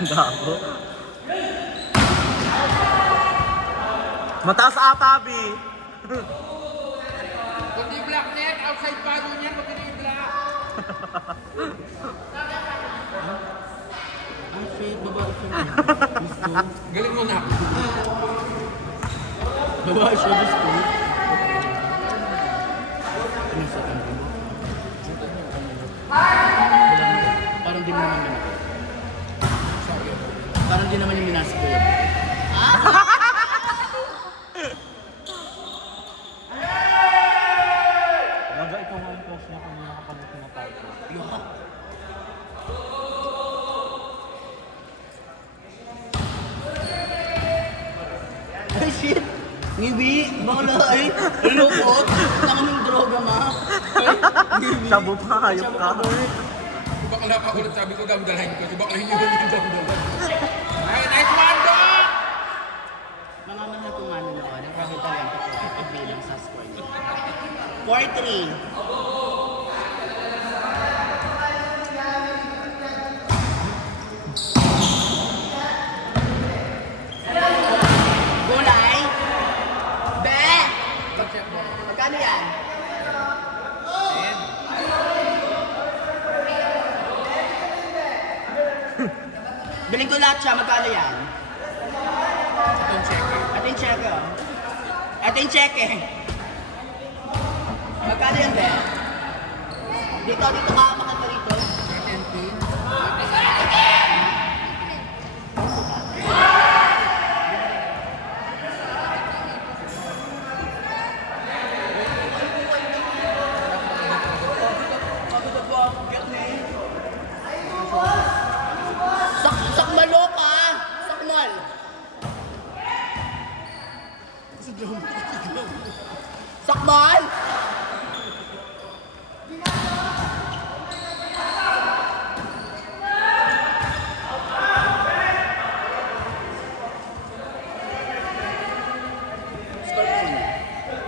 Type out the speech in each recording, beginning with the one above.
Gago. Mataas ata, Bi. Kundi black net, outside paro niya, pag hindi black. Ang shit, babae siya. Gusto. Galing mo na. Babae siya, gusto. Ano sa kanto mo? Parang di mo naman minako. Parang di naman yung minasa ko yun. Baga ito nga ang post niya kung nakapanood na tayo. Yuha. Ay, shit! Ngiwi! Bakla ay! Lulukot! Taka ng droga, ma! Ay, ngiwi! Sabo pa, hayop ka. Bakla pa ulit sabi ko, damdalahin ko. Bakla hindi ko yung damdalahin. Ay, nice one, dog! Mamamahal kong ano na ako. Nagpakita lang ito ko. Pagbilang sa score niya. 4-3. Gulay. Be! Magkano yan? Biling ko lahat siya. Magkano yan? Ito yung cheque, oh. Ito yung cheque. Magkano yan, Be? Dito ka. Makanta dito. Sakmalo ka! Sakmal! Sakmal!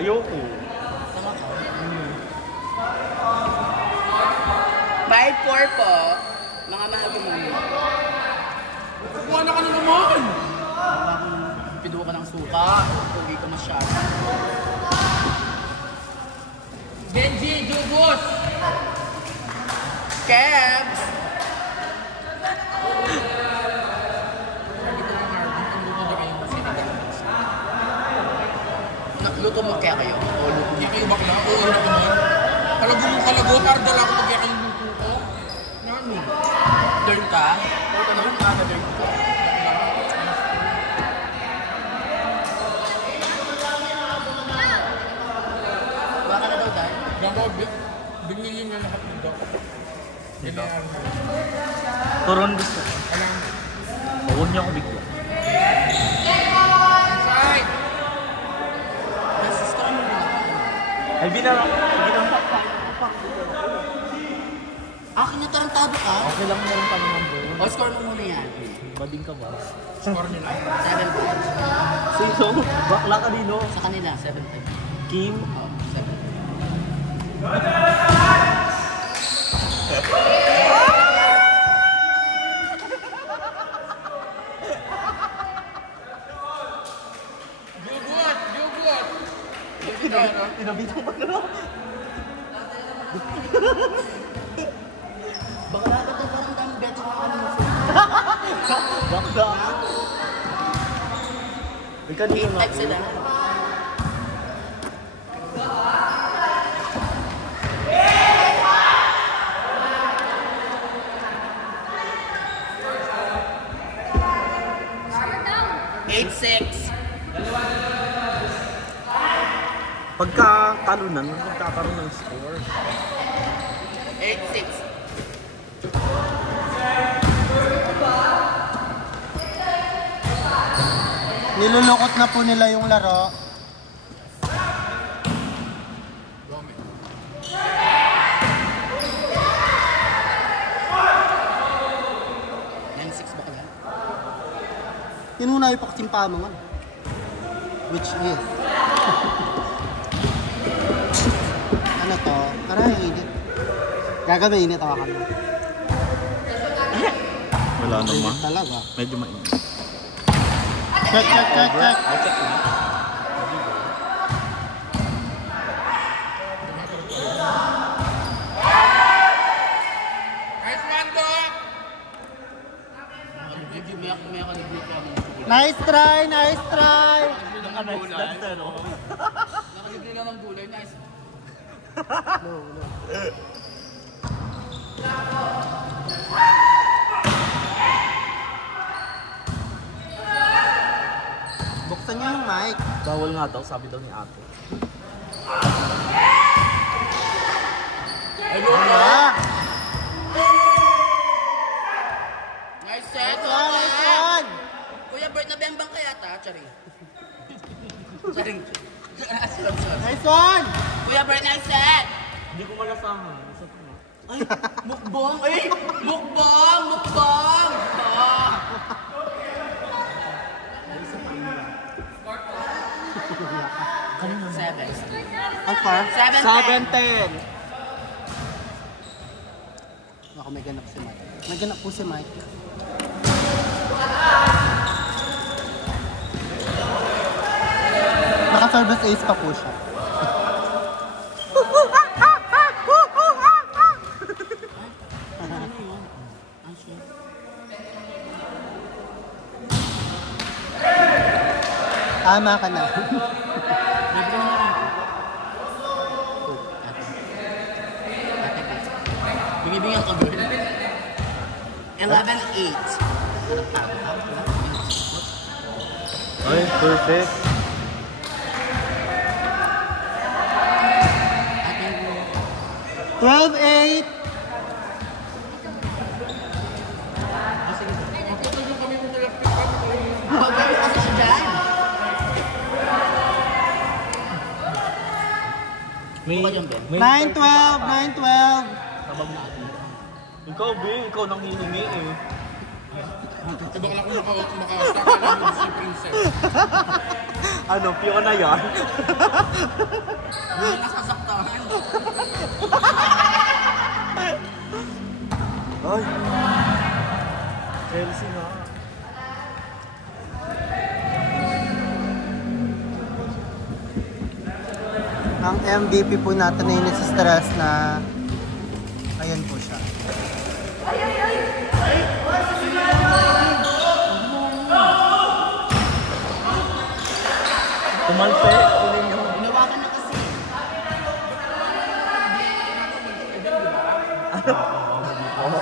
Ayoko. 5-4 po. Mga mahal ko muna. Kukuha na ka na naman! Bakit pinuha ka ng suka? Pugi ka masyado. Genji, Jubos! Kebs! Sabi ko ng Marvin, kung luto na kayo kasi Luto mo kaya kayo? O luto hindi mo? kayo bakla. Oo na naman. Kalago mo kalago, tardala ko kaya kayo luto ko. Ano? Turn ka? Oo ka naman, nakaka-turn ko. Baka na daw dahil? Gamo, binili niya lahat ng dok. Dito. Turon gusto ko. Alam, Huwag niyo ako bigla. side! Nasa mo muna. Ay, binala. Sige lang. Akin na tarantado ka? Okay lang meron pa naman bro. O, score mo muna yan. Bading ka ba? Score nila. 7-5. Sino? Bakla ka dino. Sa kanila, 7-5. Kim. Oo, 7-5. Jubos! Jubos! Tinabitang pa na. Baka natin ito parang dami beto ng ano mo. Bakla. May kanina na. Type sila. Pagka talunan, magkakaroon ng score. 8-6. Nilulukot na po nila yung laro. Yan, 6 ba ka lang? Yun muna yung paksimpa mo man. Which is... ano to? Parang init. Gagawin init ako kami. Wala Wala naman. Talaga. Medyo mainit. Check. I'll check na. Nice one, Dok! May ako nag-meet ako. Nice try. Nakalibre lang ng gulay. Nice. Buksan niyo yung mic. Bawal nga daw, sabi daw ni ate. Ah! Nice set. Nice one. Kuya Bert, nabembang kaya ta? Charing. Charing. Nice one. Kuya Bert, nice set. Hindi ko malasahan. Isa pa nga. Ay, mukbang. Ay, mukbang. Ah. Seven. Ang far? 7-10. 7-10. Ako may ganap si Mike. May ganap po si Mike. Naka-service ace pa po siya. Tama ka na. Binibigyan ka, girl. 11-8. Ay, perfect. Ating 12-8. Magkano kasi siya dyan? May, Buka dyan, Ben. 9-12. 9-12. Tabag na ate. Ikaw, Bing. Ikaw nang hihingi eh. Sabak lang kung makasta ka lang si Princess. Ano, piyo na yan? Hindi na nasasaktahan. Ay. Chelsea na. Ang MVP po natin ay nasa-stress na ayan po siya. Tumalpe. Kunin niyo. Ginawakan na kasi.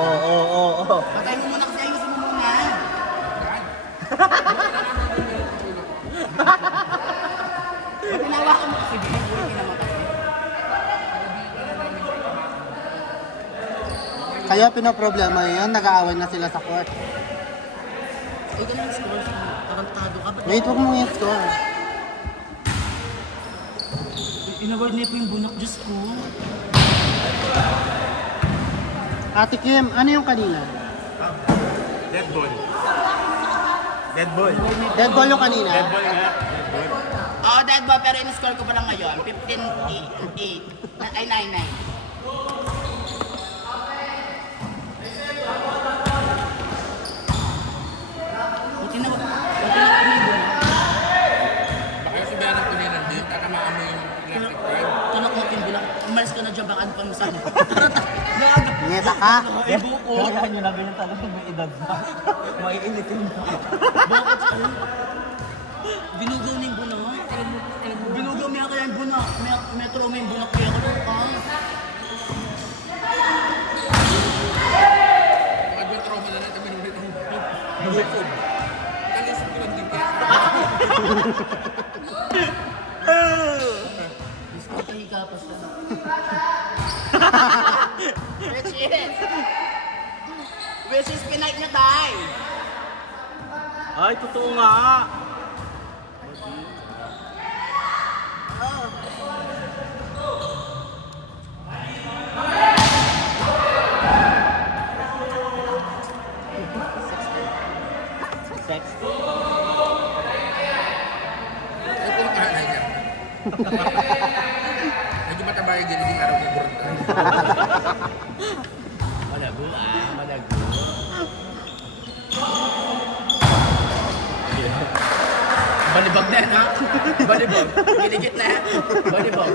Oo. Patay mo muna kasi ayusin mo muna. Pag ginawakan mo kasi, binibuli naman kasi. Kaya pinaproblema yan, nag-aaway na sila sa court. Ay, ganun yung score. Tarantado ka. Ba't Wait, huwag mo yung score. inaward niya po yung bunak, Diyos ko. Ate Kim, ano yung kanina? Dead ball. Dead ball. Dead ball yung kanina? Dead ball nga. Oo, dead ball, pero in-score ko pa lang ngayon. 15-8. Ay, 9-9. Buti na kami yung bunak. Baka yung sabihan ko niya nandito, tatamaan mo yung electric fan. Tunak mo yung bunak. Umalis ka na dyan, baka ano pa mo sana. Ngeta ka? Ay, buko. Kaya nyo na ganyan talaga may edad na. Maiinitin mo. Bakit siya? Binugaw na yung bunak. Binugaw niya kaya yung bunak. May trauma yung bunak kaya ko lang ka. Baka yung trauma na natin, minulit ang lusog. Kalusog ko lang din kaya. Gusto ko kahiga pa siya. Which is pinay niya tayo. Ay, totoo nga. Sex. Ay, kung kahanay niya. Medyo mataba yung giniging araw ng burong tayo. Malago ah, malago. Balibag na yan, ha? Balibag. Giligit na yan. Balibag.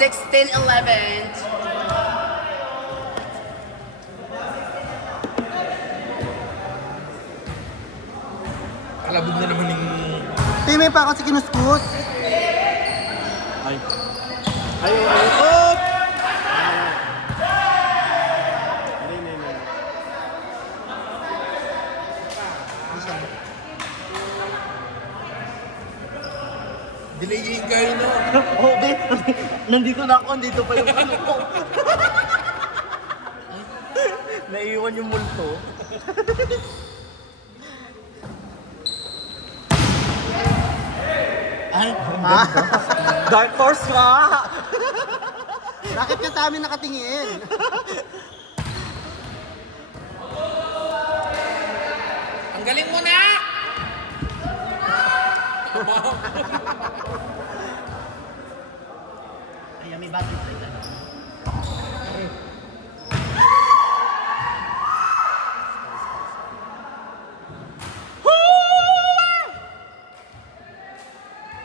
16-11. Kalabog na naman yung... Time pa ako si Kinuskus. Ay. Ay, ay. Oh! Delaying kayo no. Okay. Nandito na ako. Nandito pa yung ano ko. Naiwan yung multo. Ay, Dark Horse nga! Bakit ka sa amin nakatingin? Ang galing mo na! ay, may battery pa rin.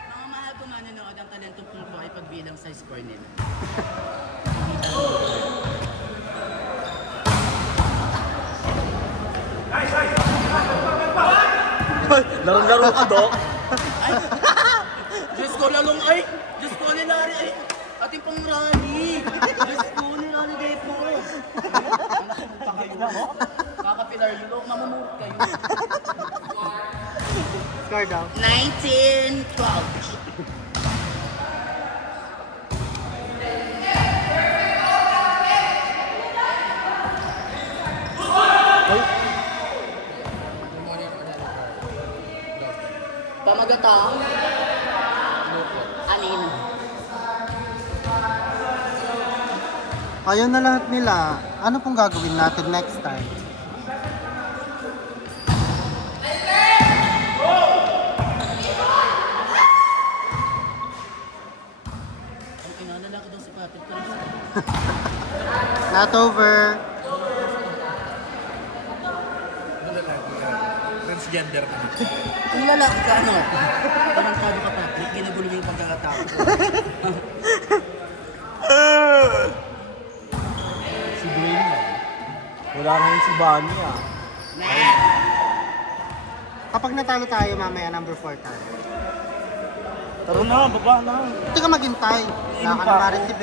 Mga mahal ko manonood, ang talentong kung ko ay pagbilang sa score nila. Laro-laro ka, Dok. Diyos ko lalong ay! Diyos ko ni Larry ay! Ating pang rally! Diyos ko ni Larry Depo! Pumunta kayo. Kakapilar yun. Mamamurot kayo. Score daw. 19-12. Pamagatang. Anin. Ayun na lahat nila. Ano pong gagawin natin next time? Ang inalala ko daw si Patrick. Not over. Transgender ka na. Kung lalaki ka, ano? Tarantado ka, Patrick. Ginugulo mo yung pagkakatao ko. Si Dwayne na. Wala ngayon si Bunny, ah. Nah! Kapag natalo tayo, mamaya number 4 tayo. Tara na, baba na. Hindi ka maghintay. Wala ka na ma-receive.